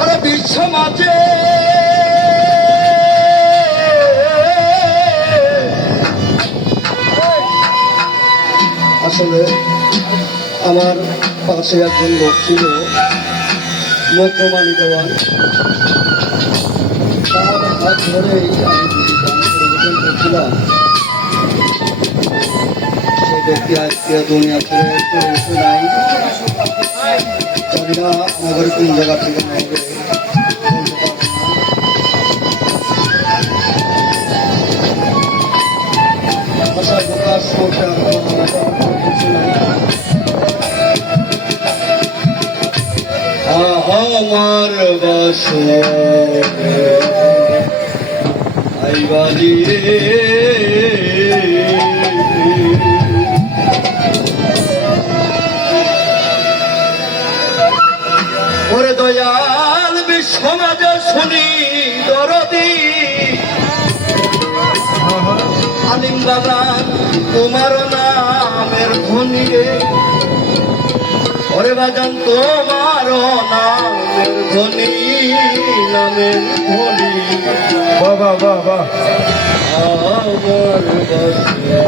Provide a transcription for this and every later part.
আরে বিশ্ব মাঝে। আসলে আমার পাশে একজন লোক ছিল মন্ত্রমানি দেওয়ান তার হাত ধরেই আমি করছিলাম। সেই ব্যক্তি আজকে দুনিয়া ছেড়ে চলে নাই। জানি আমাদের কোন জায়গা থেকে না। ভাষা প্রকাশ আমার বাস। আইবালি দয়াল বিশ্বমাজ শুনি দরদি। আলিম বাগান তোমার নামের ধনী রে। ওরে বাজান তোমার নামের ধনী নামের ধনী বাহ বাহ আমার বাসে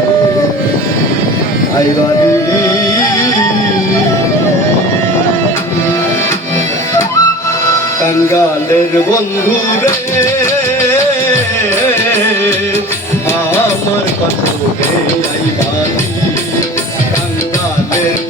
আইবালি কাঙ্গালের বন্ধু রে। আমার পাথরে আইবালি কাঙ্গালের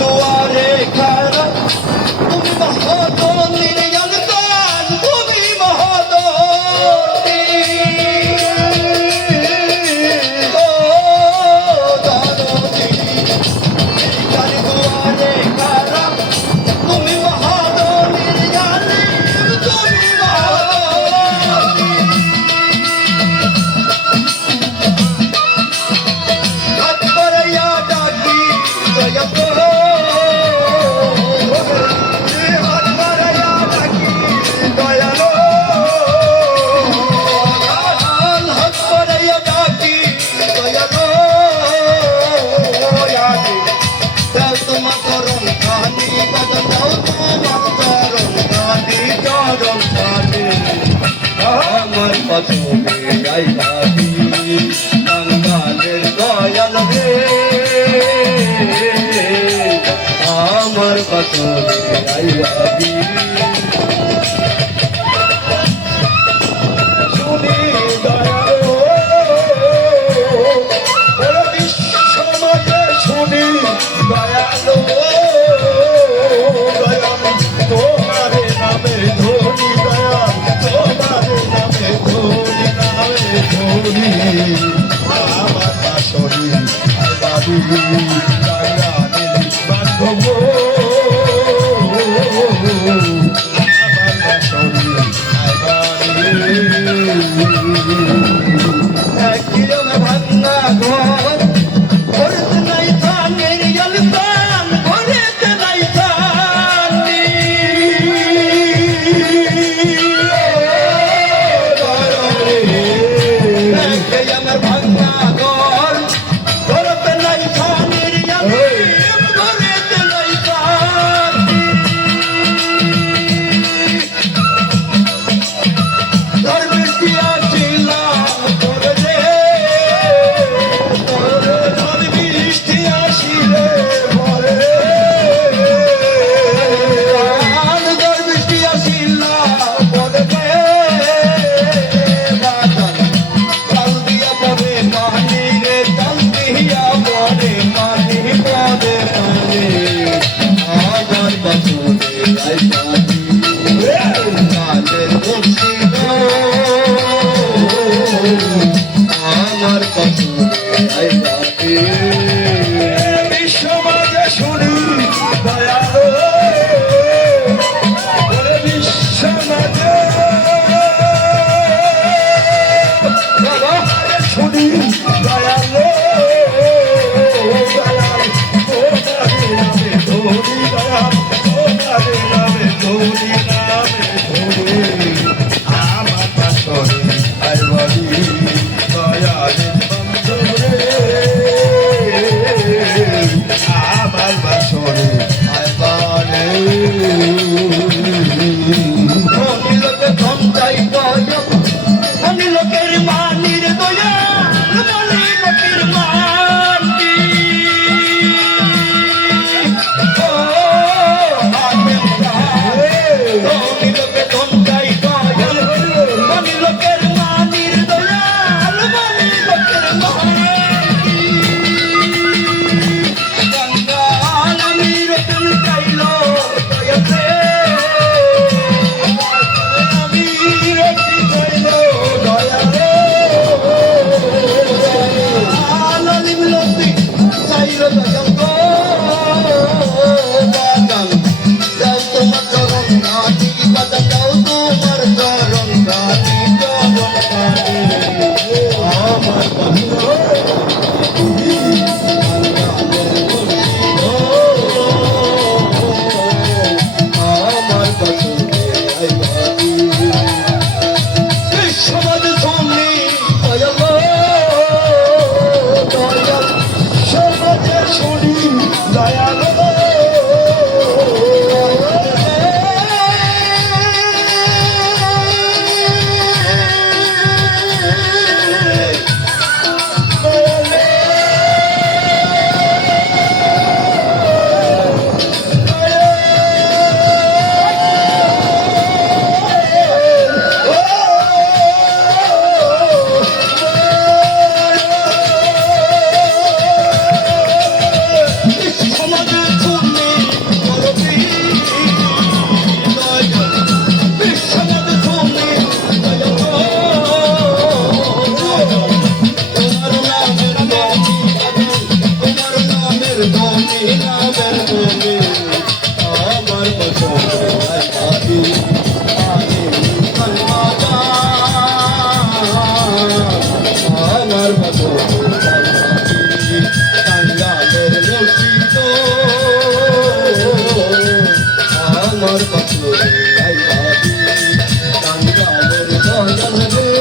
দুয়ারে খারা তুমি মহাদনির আমার পাথরে গাইবাদি কাঙ্গালের দয়াল রে আমার শুনি বান্ধব Thank you.